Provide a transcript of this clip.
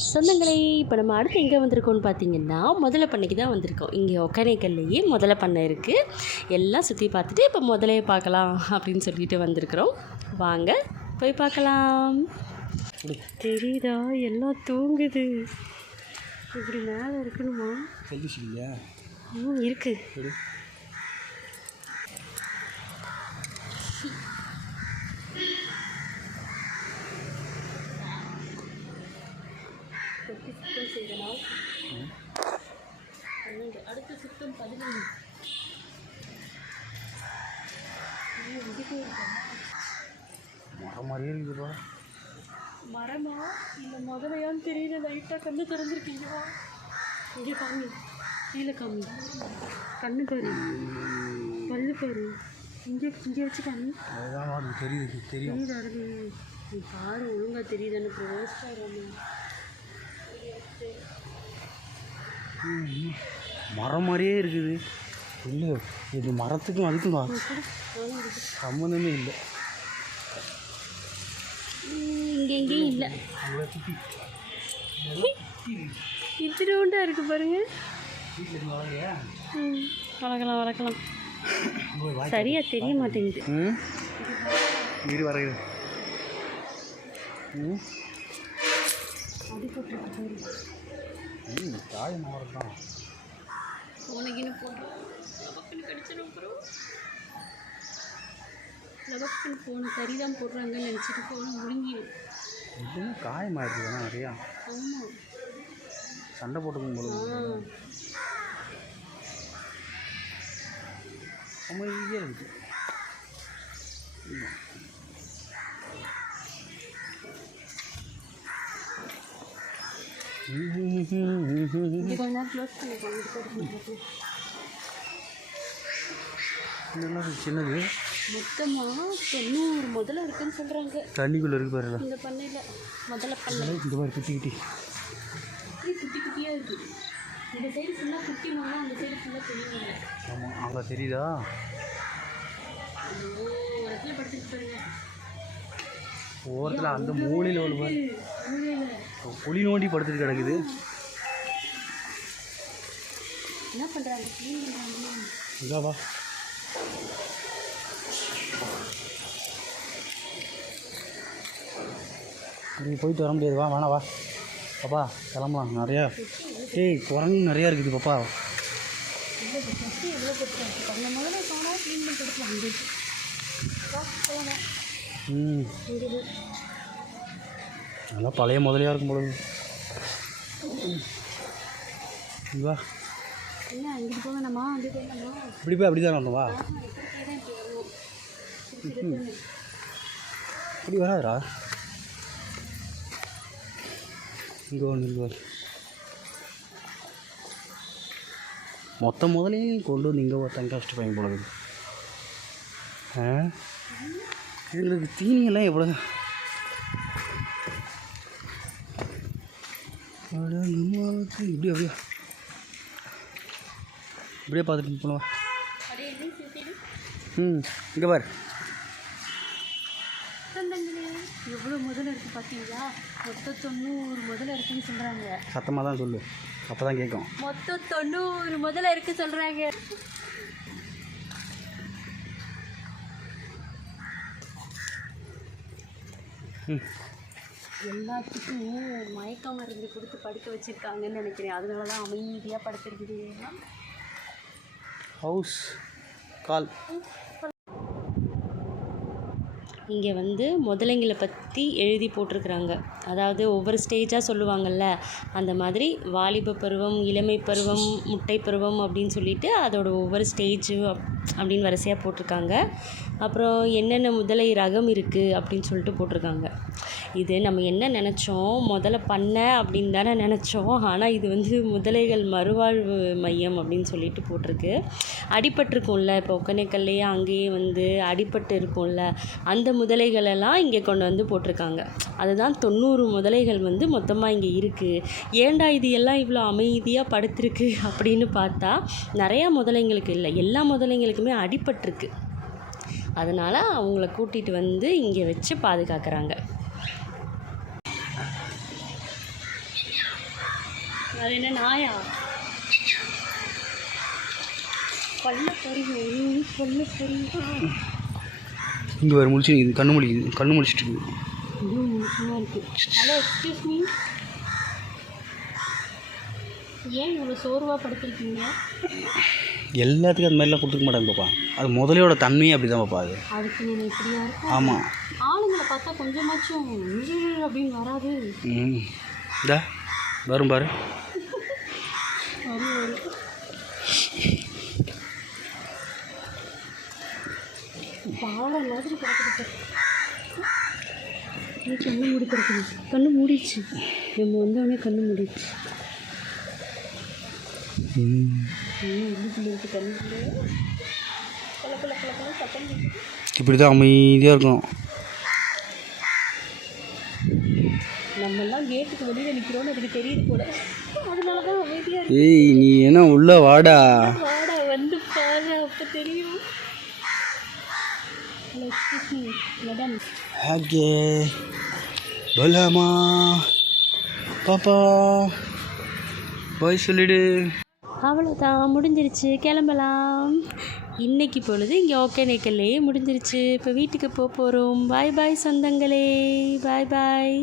சொந்தங்களே, இப்போ நம்ம அடுத்து எங்கே வந்திருக்கோம்னு பார்த்தீங்கன்னா, முதலை பண்ணைக்கு தான் வந்திருக்கோம். இங்கே ஒகேனக்கல்லையே முதலை பண்ணை இருக்குது. எல்லாம் சுற்றி பார்த்துட்டு இப்போ முதலையை பார்க்கலாம் அப்படின்னு சொல்லிட்டு வந்திருக்கிறோம். வாங்க போய் பார்க்கலாம். தெரியுதா, எல்லாம் தூங்குது. இப்படி மேலே இருக்கணுமா? இருக்கு. சுத்தம் செய்தனால் 12 அடுத்த சுத்தம் 15. மரம் மாதிரியே இருக்குதுப்பா. மரமா இல்லை முதலையான்னு தெரியல. லைட்டாக கண்ணு திறந்துருக்கீங்களா? இங்கே காமி, கீழே காமி, கண்ணு பாரு, பல்லு பாரு, இங்கே இங்கே வச்சு காமி. அதுதான் தெரியுது, தெரியும். நீ பாரு, ஒழுங்காக தெரியுதுன்னு ரோஸ்டாக மரம் மாதிரியே இருக்குது. இல்லை, இது மரத்துக்கும் அதுக்கும் சம்மந்தமே இல்லை. இங்கே எங்கேயும் இல்லை. இத்தினோண்டா இருக்குது பாருங்க. வளர்க்கலாம் வளர்க்கலாம். சரியாக தெரிய மாட்டேங்குது. வீடு வரையுது. காய் மரம் தான். உனக்குன்னு போடுறோம். லபக்குன்னு கடிச்சிடும். அப்புறம் லபக்குன்னு ஃபோனு கறி தான் போடுறாங்கன்னு நினச்சிட்டு ஃபோனை முழுங்கிடும். இதுவும் காயமாக இருக்குது நிறையா. ஆமாம், சண்டை போட்டுக்கும் போது அமைதியாக இருக்குது. சின்னது மொத்தமாக 90 முதல்ல இருக்குன்னு சொல்கிறாங்க. தண்ணிக்குள்ளே இருக்கு பாருங்க. இந்த பண்ணையில் முதல்ல பண்ணை இந்த மாதிரி குட்டி குட்டி குட்டி குட்டியாக இருக்குது. இந்த சைடு ஃபுல்லாக குட்டி மண்ணா, அந்த சைடு ஃபுல்லாக தெரியும். ஆமாம், அங்கே தெரியுதா? இடத்துல படுத்துட்டு பாருங்க. ஓரத்தில் அந்த மூலையில் ஒரு குழி நோண்டி படுத்துட்டு கிடக்குது. என்ன பண்ணுறாங்க? இதாவா நீ போயிட்டு வர முடியாது. வா, வேணா வா பாப்பா, கிளம்பலாம். நிறையா குரங்கு நிறையா இருக்குது பாப்பா. நல்லா பழைய முதலியாக இருக்கும் பொழுது. வா, இப்படி போய் அப்படி தான் வரணும். வா, இப்படி வராதுரா. இங்கே ஒன்று இங்கே மொத்த முதலையும் கொண்டு வந்து இங்கே ஒருத்தங்க கஷ்டப்பங்க போல இருக்குது. எங்களுக்கு தீனியெல்லாம் எவ்வளோ இப்படி அப்படியே இப்படியே பார்த்துட்டு போனவா. இங்கே பாரு, எவ்வளோ முதல்ல இருக்குது பார்த்தீங்களா? மொத்தம் 90 முதல்ல இருக்குன்னு சொல்கிறாங்க. சத்தமாக தான் சொல்லு, அப்போ தான் கேட்கும். மொத்தம் 90 முதல்ல இருக்குது சொல்கிறாங்க. எல்லாத்துக்கும் மயக்க மருந்து கொடுத்து படுக்க வச்சுருக்காங்கன்னு நினைக்கிறேன். அதனால தான் அமைதியாக படுத்துருக்குது. ஹவுஸ் கால். இங்கே வந்து முதலைங்களை பற்றி எழுதி போட்டிருக்கிறாங்க. அதாவது ஒவ்வொரு ஸ்டேஜாக சொல்லுவாங்கள்ல, அந்த மாதிரி வாலிப பருவம், இளமை பருவம், முட்டை பருவம் அப்படின்னு சொல்லிட்டு அதோட ஒவ்வொரு ஸ்டேஜு அப்படின்னு வரிசையாக போட்டிருக்காங்க. அப்புறம் என்னென்ன முதலை ரகம் இருக்குது அப்படின்னு சொல்லிட்டு போட்டிருக்காங்க. இது நம்ம என்ன நினச்சோம், முதல்ல பண்ணை அப்படின்னு தானே நினச்சோம். ஆனால் இது வந்து முதலைகள் மறுவாழ்வு மையம் அப்படின்னு சொல்லிட்டு போட்டிருக்கு. அடிபட்டிருக்கும்ல, இப்போ ஒகேனக்கல்லையே அங்கேயே வந்து அடிபட்டு இருக்கும்ல, அந்த முதலைகளெல்லாம் இங்கே கொண்டு வந்து போட்டிருக்காங்க. அதுதான் 90 முதலைகள் வந்து மொத்தமாக இங்கே இருக்குது. ஏண்டா இது எல்லாம் இவ்வளோ அமைதியாக படுத்திருக்கு அப்படின்னு பார்த்தா, நிறையா முதலைங்களுக்கு இல்லை, எல்லா முதலைங்களுக்குமே அடிபட்டிருக்கு. அதனால் அவங்கள கூட்டிகிட்டு வந்து இங்கே வச்சு பாதுகாக்கிறாங்க. அது என்ன நாயா? பல்ல பறிவு. இங்கே வேறு முடிச்சு இது கண்ணு முடிச்சிட்டு இருக்குது. இதுவும் முழுசுமாக இருக்குது. ஹலோ, எக்ஸ்கியூஸ் மீ, ஏன் இவ்வளோ சோர்வாக படுத்திருக்கீங்க? எல்லாத்துக்கும் அது மாதிரிலாம் கொடுத்துக்க மாட்டாங்க பாப்பா. அது முதலையோட தன்மையே அப்படி தான் பாப்பா. அது அதுக்கு நீங்கள் இப்படியா இருக்கும்? ஆமாம். ஆளுங்களை பார்த்தா கொஞ்சமாச்சும் அப்படின்னு வராது. இதா வரும் பாரு. வரும். பாலை மாதிரி கிடக்குது. கண்ணு மூடி கிடக்குது. கண்ணு மூடிடுச்சு. நம்ம வந்தோடனே கண்ணு மூடிடுச்சு. இப்படி தான் அமைதியாக இருக்கும். நம்மெல்லாம் கேட்டுக்கு வெளியில் நிற்கிறோன்னு எனக்கு தெரியுது போல. அதனால தான் அமைதியாக. ஏய் நீ என்ன உள்ள வாடா வந்து பாரு, அப்போ தெரியும். மேடம் ஓகே போலாமா பாப்பா? பாய் சொல்லிடு. அவ்வளோதான், முடிஞ்சிருச்சு, கிளம்பலாம். இன்னைக்கு பொழுது இங்கே ஒகேனக்கல்லே முடிஞ்சிருச்சு. இப்போ வீட்டுக்கு போகிறோம். பாய் பாய் சொந்தங்களே, பாய் பாய்.